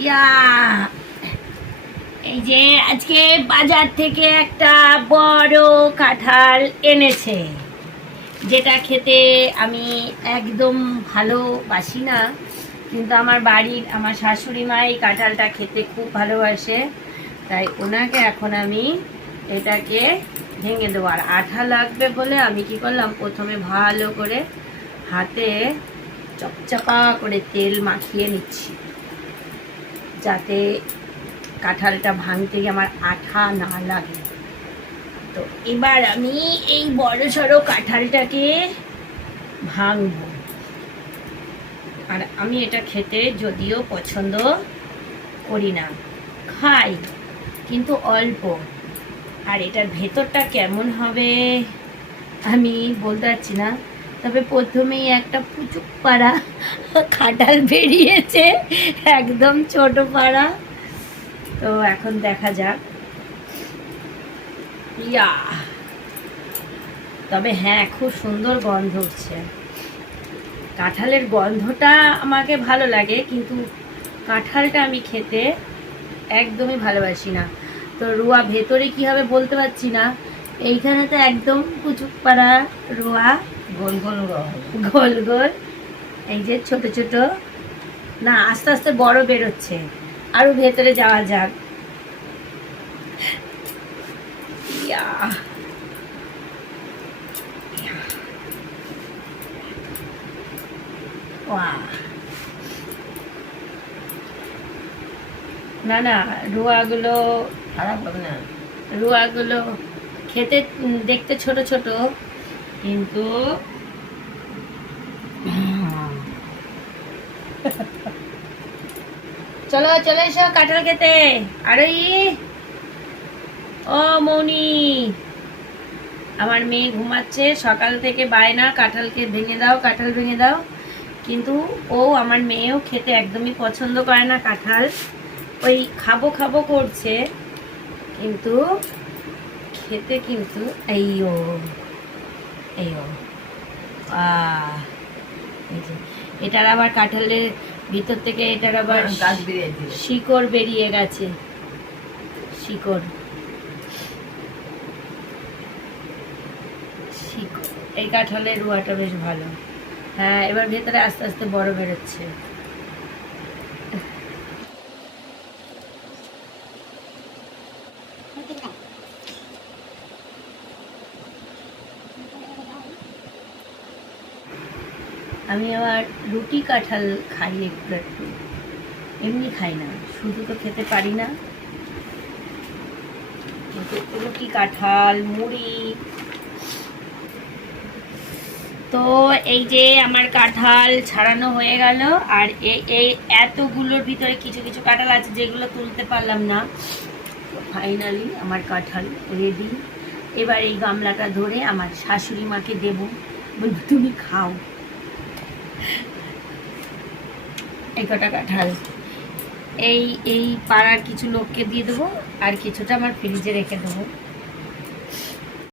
ইয়া। এই যে আজকে বাজার থেকে একটা বড় কাঁঠাল এনেছে, যেটা খেতে আমি একদম ভালোবাসি না, কিন্তু আমার বাড়ির, আমার শাশুড়ি মা এই কাঁঠালটা খেতে খুব ভালোবাসে, তাই ওনাকে এখন আমি এটাকে ভেঙে দেবো। আর আঠা লাগবে বলে আমি কি করলাম, প্রথমে ভালো করে হাতে চপচাপা করে তেল মাখিয়ে নিচ্ছি। যাতে কাঁঠালটা ভাঙতে গিয়ে আমার আঠা না লাগে। তো এবার আমি এই বড় সড়ো কাঁঠালটাকে ভাঙবো। আর আমি এটা খেতে যদিও পছন্দ করি না, খাই, কিন্তু অল্প। আর এটার ভেতরটা কেমন হবে আমি বলতে পারছি না। তবে প্রথমেই একটা পুচুক পাড়া খাটাল বেরিয়েছে, একদম ছোট পাড়া। তো এখন দেখা যাক। ইয়া! তবে হ্যাঁ খুব সুন্দর গন্ধ উঠছে। কাঁঠালের গন্ধটা আমাকে ভালো লাগে, কিন্তু কাঁঠালটা আমি খেতে একদমই ভালোবাসি না। তো রুয়া, ভেতরে কি হবে বলতে পারছি না? এইখানে তো একদম কুচুক পাড়া রুয়া। গোল গোল গোল গোল গোল। এই যে ছোট ছোট। না আস্তে আস্তে বড় বেরোচ্ছে। আরও ভেতরে যাওয়া যাক। ইয়া। না না রুয়াগুলো খারাপ হবে না। রুয়াগুলো খেতে দেখতে ছোট ছোট। কিন্তু চলো, চলে এসো কাঁঠাল খেতে। আরে ও মৌনি। আমার মেয়ে ঘুমাচ্ছে, সকাল থেকে বায়না, কাঁঠালকে ভেঙে দাও, কাঁঠাল ভেঙে দাও। কিন্তু ও আমার মেয়েও খেতে একদমই পছন্দ করে না কাঁঠাল। ওই খাব খাব করছে। কিন্তু, খেতে কিন্তু, এই ও। এই ও। আহ, এই যে এটার আবার কাঁঠালের ভিতর থেকে এটার আবার গাছ বেরিয়েছিল শিকড় বেরিয়ে গেছে। শিকড়। শিকড়। এই কাঁঠালের রুয়াটা বেশ ভালো। হ্যাঁ এবার ভেতরে আস্তে আস্তে বড় বেরোচ্ছে। আমি আবার রুটি কাঁঠাল খাই একটু একটু। এমনি খাই না, শুধু তো খেতে পারি না। রুটি কাঁঠাল, মুড়ি। তো এই যে আমার কাঁঠাল ছাড়ানো হয়ে গেল, আর এই এতগুলোর ভিতরে কিছু কিছু কাঁঠাল আছে যেগুলো তুলতে পারলাম না। ফাইনালি আমার কাঁঠাল রেডি এবার এই গামলাটা ধরে আমার শাশুড়ি মাকে দেবো। বলব, তুমি খাও। এই কটা কাঁঠাল এই এই পাড়ার কিছু লোককে দিয়ে দেবো আর কিছুটা আমার ফ্রিজে রেখে দেবো।